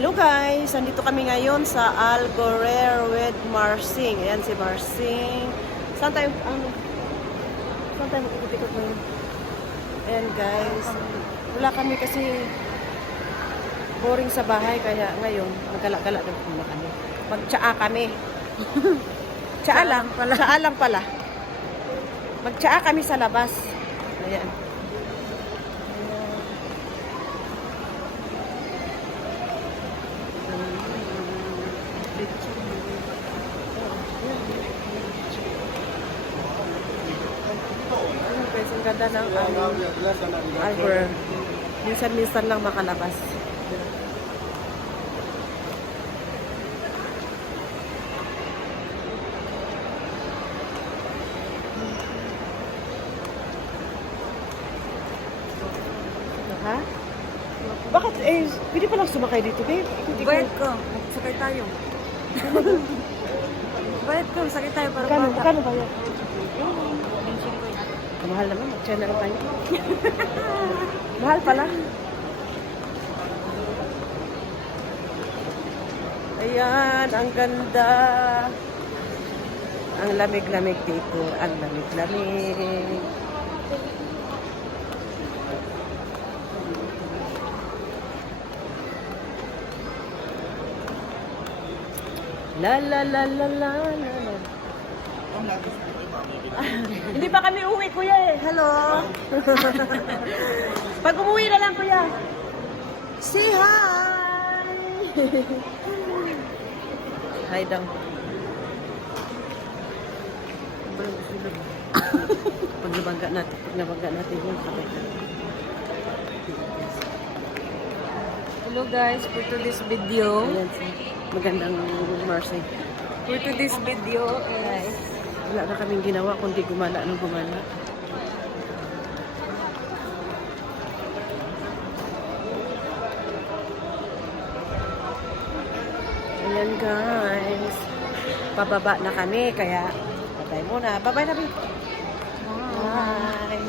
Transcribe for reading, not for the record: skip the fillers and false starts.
Hello guys! Andito kami ngayon sa Algorer with Marsing. Ayan si Marsing. Saan tayo magkikipikot ngayon? Ayan guys. Wala kami kasi boring sa bahay. Kaya ngayon, nagala-gala daw kami. Magtsaa kami. Tsaa lang pala. Tsaa lang pala. Magtsaa kami sa labas. Ayan. Guys, ang ganda ng Algorer. Minsan-minsan lang makalabas. Ha? Bakit? Pwede pa lang sumakay dito, babe. Bayad ko. Sakay tayo. Bayad ko. Sakay tayo para Magkano ba yan? Mahal naman. Mag-channel tayo. Mahal pala. Ayan, ang ganda. Ang lamig-lamig dito. Ang lamig-lamig. La la la la la la la. Hindi pa kami uwi, kuya eh. Hello. Pag umuwi na lang, kuya. Say hi. Hi daw. Pag nabangga natin yung sabay na. Hello guys, for today's video. Ayan siya. Magandang Marcy. For today's video, guys. Wala na kaming ginawa kundi gumala ng gumala. Ayan guys. Pababa na kami kaya babay muna. Babay na, babe. Bye.